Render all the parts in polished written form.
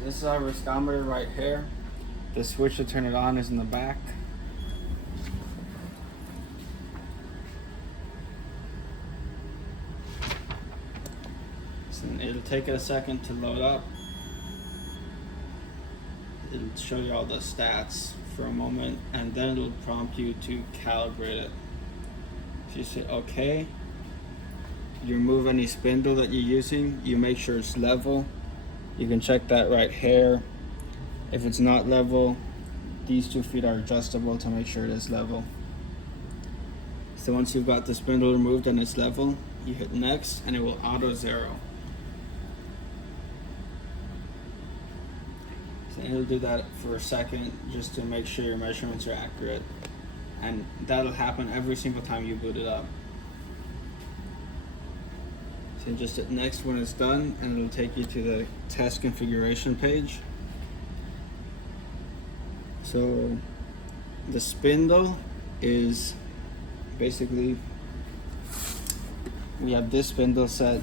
So this is our viscometer right here. The switch to turn it on is in the back. So it'll take it a second to load up. It'll show you all the stats for a moment, and then it'll prompt you to calibrate it. So you say okay. You remove any spindle that you're using. You make sure it's level. You can check that right here. If it's not level, these 2 feet are adjustable to make sure it is level. So once you've got the spindle removed and it's level, you hit next and it will auto zero. So it'll do that for a second just to make sure your measurements are accurate. And that'll happen every single time you boot it up. So just hit next when it's done, and it'll take you to the test configuration page. So the spindle is basically, we have this spindle set.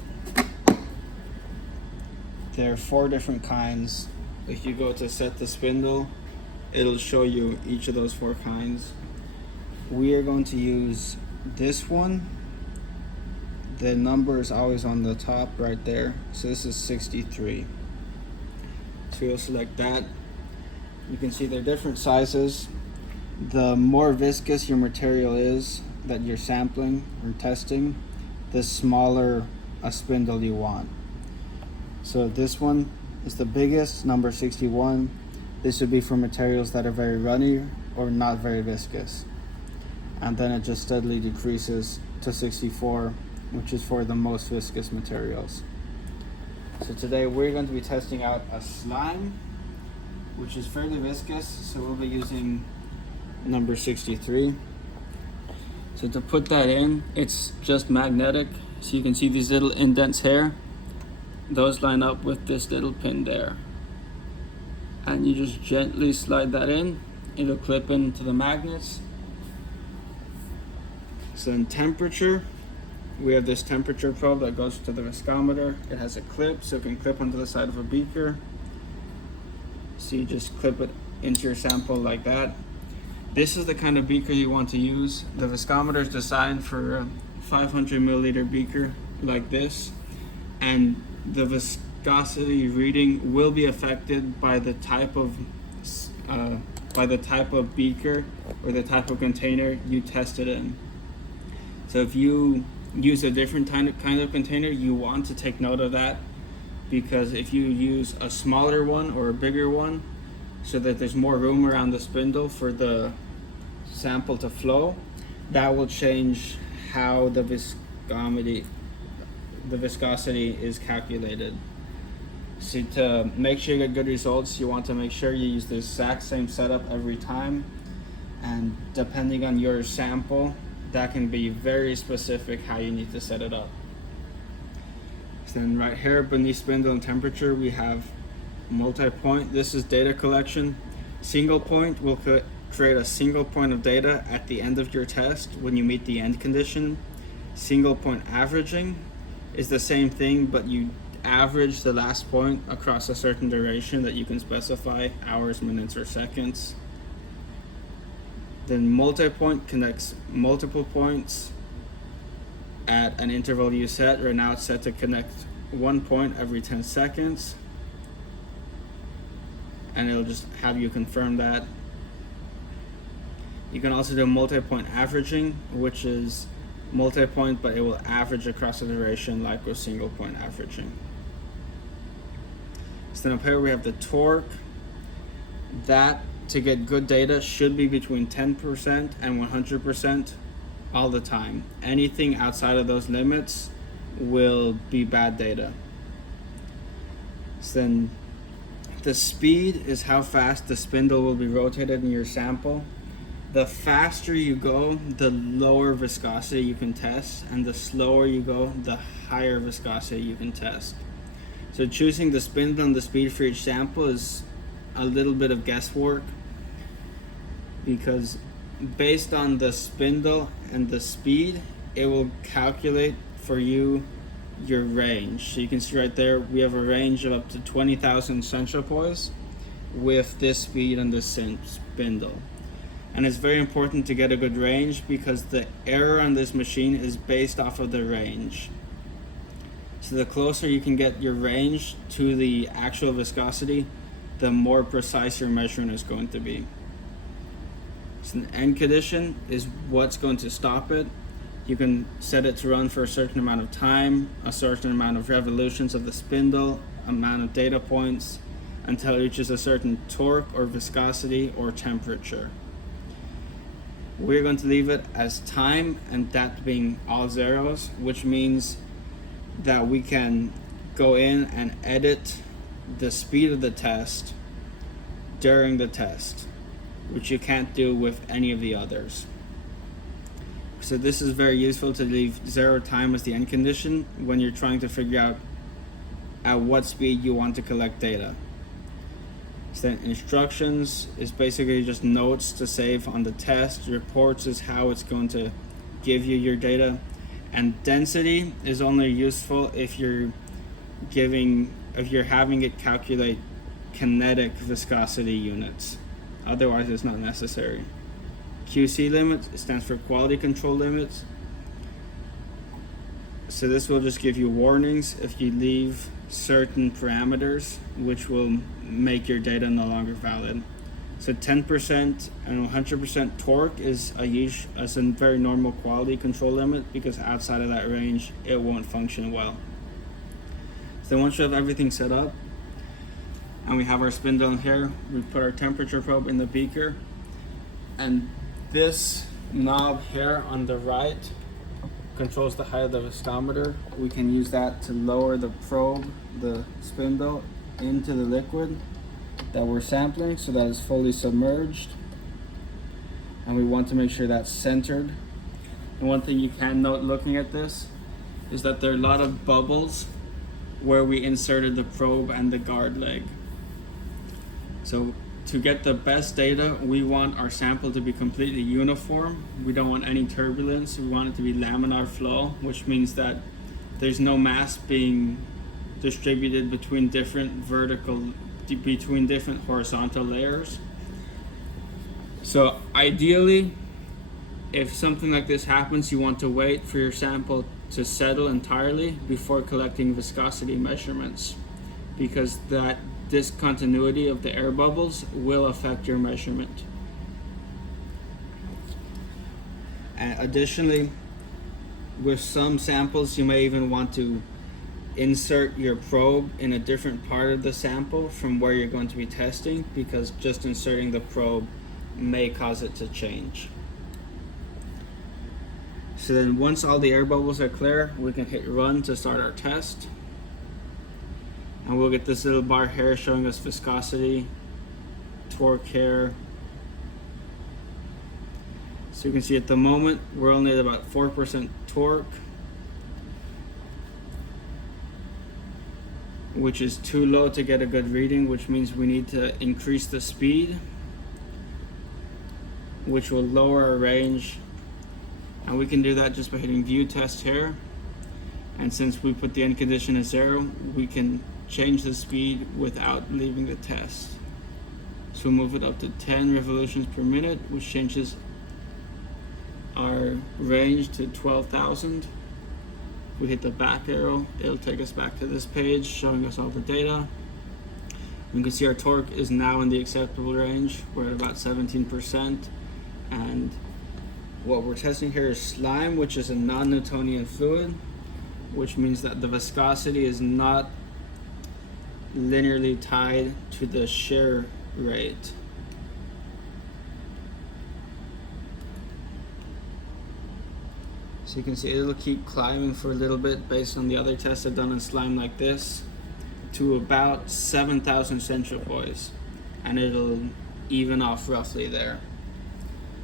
There are 4 different kinds. If you go to set the spindle, it'll show you each of those 4 kinds. We are going to use this one. The number is always on the top right there. So this is 63. So you'll select that. You can see they're different sizes. The more viscous your material is that you're sampling or testing, the smaller a spindle you want. So this one is the biggest, number 61. This would be for materials that are very runny or not very viscous. And then it just steadily decreases to 64, which is for the most viscous materials. So today we're going to be testing out a slime, which is fairly viscous, so we'll be using number 63. So to put that in, it's just magnetic. So you can see these little indents here. Those line up with this little pin there. And you just gently slide that in. It'll clip into the magnets. So in temperature, we have this temperature probe that goes to the viscometer. It has a clip, so it can clip onto the side of a beaker. So you just clip it into your sample like that. This is the kind of beaker you want to use. The viscometer is designed for a 500 milliliter beaker like this, and the viscosity reading will be affected by the type of beaker or the type of container you test it in. So if you use a different kind of container, you want to take note of that, because if you use a smaller one or a bigger one so that there's more room around the spindle for the sample to flow, that will change how the viscosity is calculated. So to make sure you get good results, you want to make sure you use the exact same setup every time, and depending on your sample, that can be very specific how you need to set it up. So then right here beneath spindle and temperature, we have multi-point. This is data collection. Single point will create a single point of data at the end of your test when you meet the end condition. Single point averaging is the same thing, but you average the last point across a certain duration that you can specify, hours, minutes, or seconds. Then multi-point connects multiple points at an interval you set. Right now it's set to connect 1 point every 10 seconds. And it'll just have you confirm that. You can also do multi-point averaging, which is multi-point, but it will average across the duration like with single point averaging. So then up here we have the torque. That, to get good data, should be between 10% and 100% all the time. Anything outside of those limits will be bad data. So then the speed is how fast the spindle will be rotated in your sample. The faster you go, the lower viscosity you can test, and the slower you go, the higher viscosity you can test. So choosing the spindle and the speed for each sample is a little bit of guesswork, because based on the spindle and the speed, it will calculate for you your range. So you can see right there, we have a range of up to 20,000 centipoise with this speed on this spindle. And it's very important to get a good range because the error on this machine is based off of the range. So the closer you can get your range to the actual viscosity, the more precise your measurement is going to be. So the end condition is what's going to stop it. You can set it to run for a certain amount of time, a certain amount of revolutions of the spindle, amount of data points, until it reaches a certain torque or viscosity or temperature. We're going to leave it as time, and that being all zeros, which means that we can go in and edit the speed of the test during the test, which you can't do with any of the others. So this is very useful to leave 0 time as the end condition when you're trying to figure out at what speed you want to collect data. So then instructions is basically just notes to save on the test. Reports is how it's going to give you your data. And density is only useful if you're having it calculate kinetic viscosity units. Otherwise it's not necessary. QC limits stands for quality control limits. So this will just give you warnings if you leave certain parameters, which will make your data no longer valid. So 10% and 100% torque is a very normal quality control limit, because outside of that range it won't function well. So once you have everything set up and we have our spindle in here, we put our temperature probe in the beaker, and this knob here on the right controls the height of the viscometer. We can use that to lower the probe, the spindle, into the liquid that we're sampling so that it's fully submerged. And we want to make sure that's centered. And one thing you can note looking at this is that there are a lot of bubbles where we inserted the probe and the guard leg. So to get the best data, we want our sample to be completely uniform. We don't want any turbulence. We want it to be laminar flow, which means that there's no mass being distributed between different horizontal layers. So ideally, if something like this happens, you want to wait for your sample to settle entirely before collecting viscosity measurements, because that discontinuity of the air bubbles will affect your measurement. And additionally, with some samples, you may even want to insert your probe in a different part of the sample from where you're going to be testing, because just inserting the probe may cause it to change. So then once all the air bubbles are clear, we can hit run to start our test. And we'll get this little bar here showing us viscosity, torque here. So you can see at the moment, we're only at about 4% torque, which is too low to get a good reading, which means we need to increase the speed, which will lower our range. And we can do that just by hitting view test here. And since we put the end condition as 0, we can change the speed without leaving the test. So we'll move it up to 10 revolutions per minute, which changes our range to 12,000. We hit the back arrow, it'll take us back to this page showing us all the data. You can see our torque is now in the acceptable range. We're at about 17%. And what we're testing here is slime, which is a non-Newtonian fluid, which means that the viscosity is not linearly tied to the shear rate. So you can see it'll keep climbing for a little bit based on the other tests I've done in slime like this to about 7,000 centipoise, and it'll even off roughly there.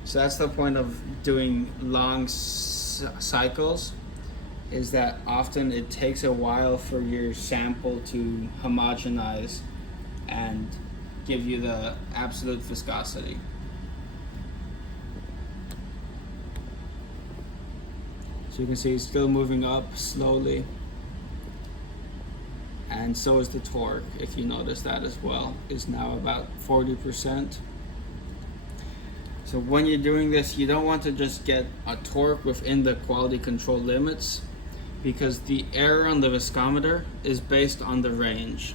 So that's the point of doing long cycles, is that often it takes a while for your sample to homogenize and give you the absolute viscosity. So you can see it's still moving up slowly. and so is the torque, if you notice that as well, is now about 40%. So when you're doing this, you don't want to just get a torque within the quality control limits, because the error on the viscometer is based on the range.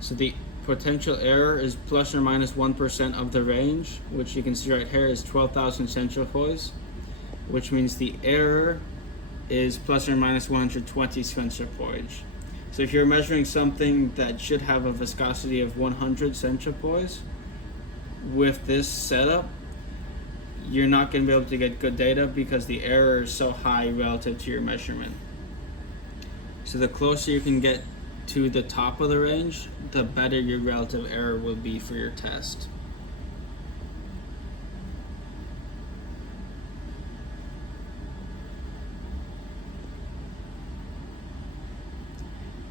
So the potential error is plus or minus 1% of the range, which you can see right here is 12,000 centipoise, which means the error is plus or minus 120 centipoise. So if you're measuring something that should have a viscosity of 100 centipoise, with this setup, you're not going to be able to get good data because the error is so high relative to your measurement. So the closer you can get to the top of the range, the better your relative error will be for your test.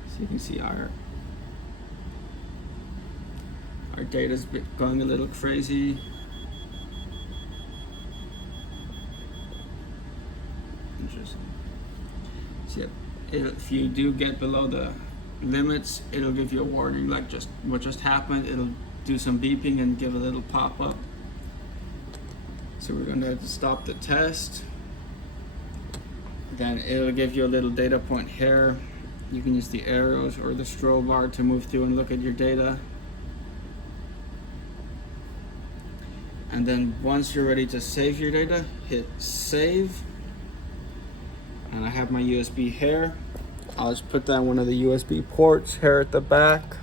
So you can see our data's going a little crazy. Interesting. So if you do get below the limits, it'll give you a warning like just what just happened. It'll do some beeping and give a little pop-up. So we're going to stop the test. Then it'll give you a little data point here. You can use the arrows or the strobe bar to move through and look at your data. And then once you're ready to save your data, hit save. And I have my USB here. I'll just put down one of the USB ports here at the back.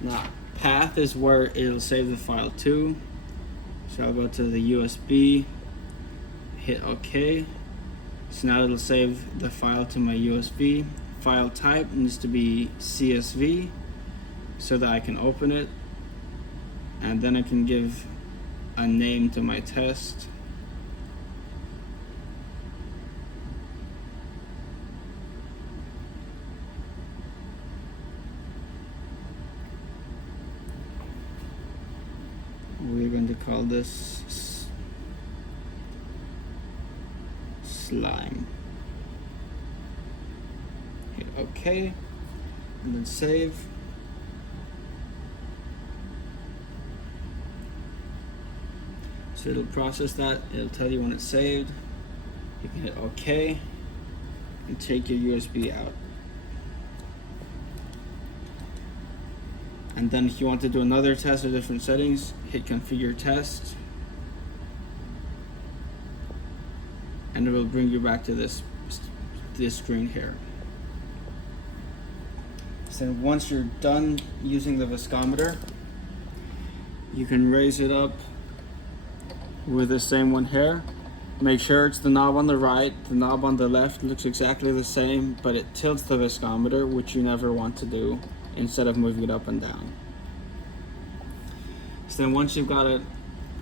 Now, path is where it'll save the file to. So I'll go to the USB, hit OK. So now it'll save the file to my USB. File type needs to be CSV so that I can open it. And then I can give a name to my test. We're going to call this slime. Hit OK, and then save. So it'll process that, it'll tell you when it's saved. You can hit OK and take your USB out. And then if you want to do another test or different settings, hit configure test. And it will bring you back to this screen here. So once you're done using the viscometer, you can raise it up with the same one here. Make sure it's the knob on the right. The knob on the left looks exactly the same, but it tilts the viscometer, which you never want to do, instead of moving it up and down. So then once you've got it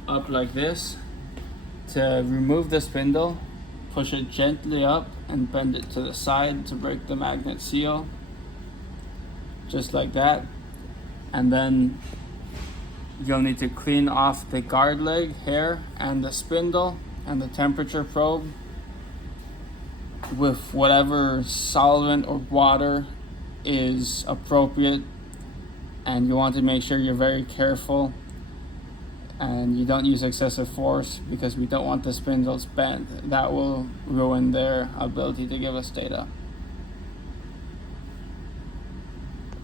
up like this, to remove the spindle, push it gently up and bend it to the side to break the magnet seal, just like that. And then you'll need to clean off the guard leg here and the spindle and the temperature probe with whatever solvent or water is appropriate. And you want to make sure you're very careful and you don't use excessive force, because we don't want the spindles bent. That will ruin their ability to give us data.